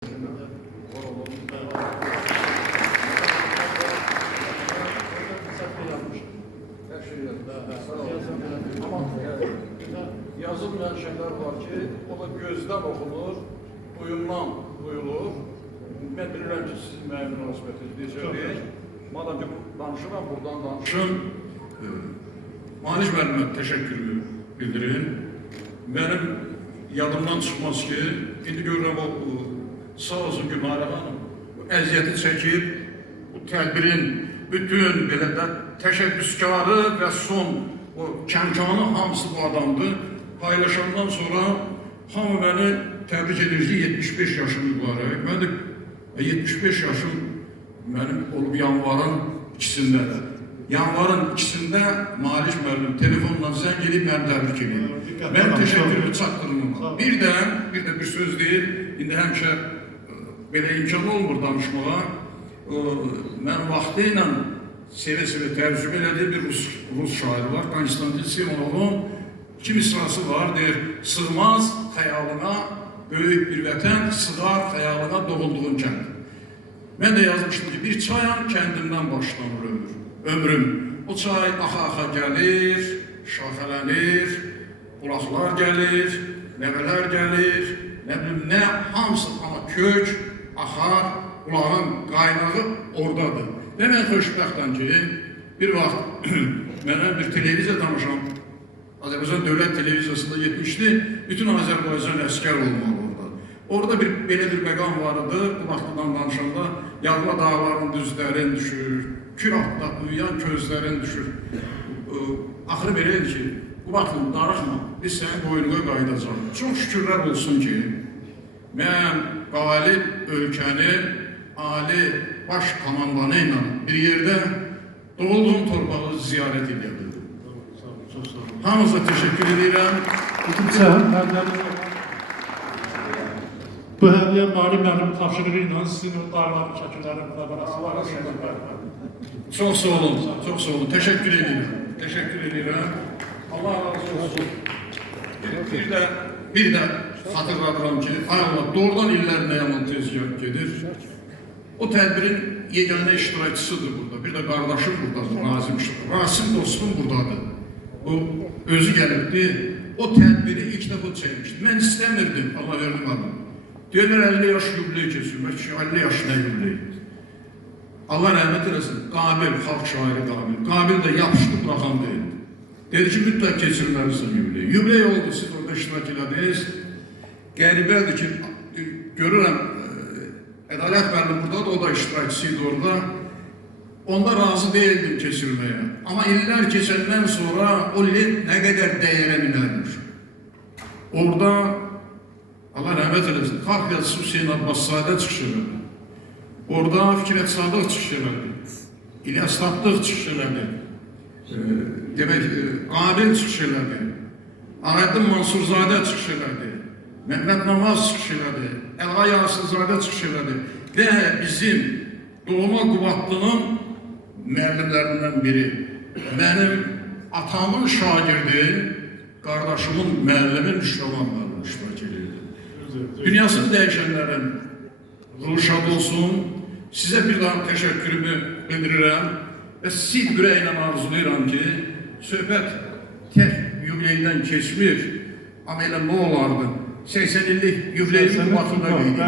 Yazılmayan şeyler var ki, o da gözdən oxunur, duyumdan duyulur. Mən bilirəm ki, sizin mənim münasibətiniz necədir. Madem ki, danışıram, buradan danışım. Maniş müəllimə təşəkkürümü bildirin. Mənim yadımdan çıxmaz ki, indi görürəm o sağ olsun Gümarə xanım, əziyyəti çəkib, bu tədbirin bütün belə də təşəbbüskarı və son o kəmkanı hamısı bu adamdır. Paylaşandan sonra hamı məni təbrik edir ki, 75 yaşım var. Mən də 75 yaşım mənim olub yanvarın ikisində. Yanvarın ikisində Maliş müəllim telefonla zəng edib məni təbrik edir. Mən təşəkkürümü çatdırım. Bir də bir söz deyil, indi həmişə belə imkan olmur danışmağa. Mən vaxtı ilə sevə-sevə tərcümə elədiyi bir Rus şairi var, Konstantin Simonovun. İki misrası var, deyir, sığmaz xəyalına böyük bir vətən, sığar xəyalına doğulduğun kənd. Mən də yazmışdım ki, bir çayam kəndimdən başlanır ömrüm. O çay axa-axa gəlir, şaxələnir, qulaqlar gəlir, nəvələr gəlir, nə bilim, nə hamısı ama kök, axar, qulağın qaynağı oradadır. Və mən xoşbəxtəm ki, bir vaxt mənə bir televiziya danışan, Azərbaycan Dövlət Televiziyasında getmişdi, bütün Azərbaycan əskər olmalı orada. Orada belə bir məqam vardı, bu vaxtdan danışanda, yağma dağların düzlərin düşür, kür altda uyuyan közlərin düşür. Axırı beləydi ki, bu vaxtın darıxma, biz sənin boynuğa qayıdacaq. Çox şükürlər olsun ki, mən qalib ölkəni, ali baş komandanı ilə bir yerdə doğulduğum torpağı ziyarət edirdim. Hamınıza teşekkür edirəm. Bu hədiyyə Mali müəllim tapşırığı ilə sizin o dağların şəkillərini müqaviləsi. Çok sağ olun, çok sağ olun. Teşekkür edirəm. Teşekkür edirəm. Allah razı olsun. Bir də xatırladıram ki, Allah doğrudan illərlə yaman tezgah gedir. O tədbirin yeganə iştirakçısıdır burada. Bir də qardaşım buradadır, Nazim Şıxır. Rasim dostum buradadır. O özü gəlibdi, o tədbiri ilk dəfə çəkmişdi. Mən istəmirdim, Allah verdim adam. Deyirlər 50 yaş yubileyi keçirmək ki, 50 yaşına yubileyi. Allah rəhmət eləsin, Qabil, xalq şairi Qabil. Qabil də yapışdı, bıraxan deyil. Dedi ki, mütləq keçirməlisin yubileyi. Yubileyi oldu, siz orada iştirak elədiniz. Qəribədir ki, görürəm, Ədalət müəllim buradadır, o da iştirakçısıydı orada. Onda razı değildim kesilmeye. Ama iller geçenden sonra o led ne kadar değere binermiş. Orada Allah rahmet eylesin. Xalq yazısı Hüseyin Abbaszadə çıxış elədi. Orada Fikrət Sadıq çıxış elədi. İlyas Tapdıq çıxış elədi. Demək, Qabil çıxış elədi. Ahəddin Mansurzadə çıxış elədi. Məhməd Namaz çıxış elədi. Əlğa Yasirzadə çıxış elədi. Və bizim doğma Qubadlının müəllimlərindən biri, mənim atamın şagirdi, qardaşımın müəllimi Müştavan müəllim iştirak edirdi. Dünyasını dəyişənlərin ruhu şad olsun. Sizə bir daha təşəkkürümü bildirirəm və sil ürəklə arzulayıram ki, söhbət tək yubileydən keçmir, amma elə nə olardı? 80 illik yubileyi bu vaxtında qeyd edir.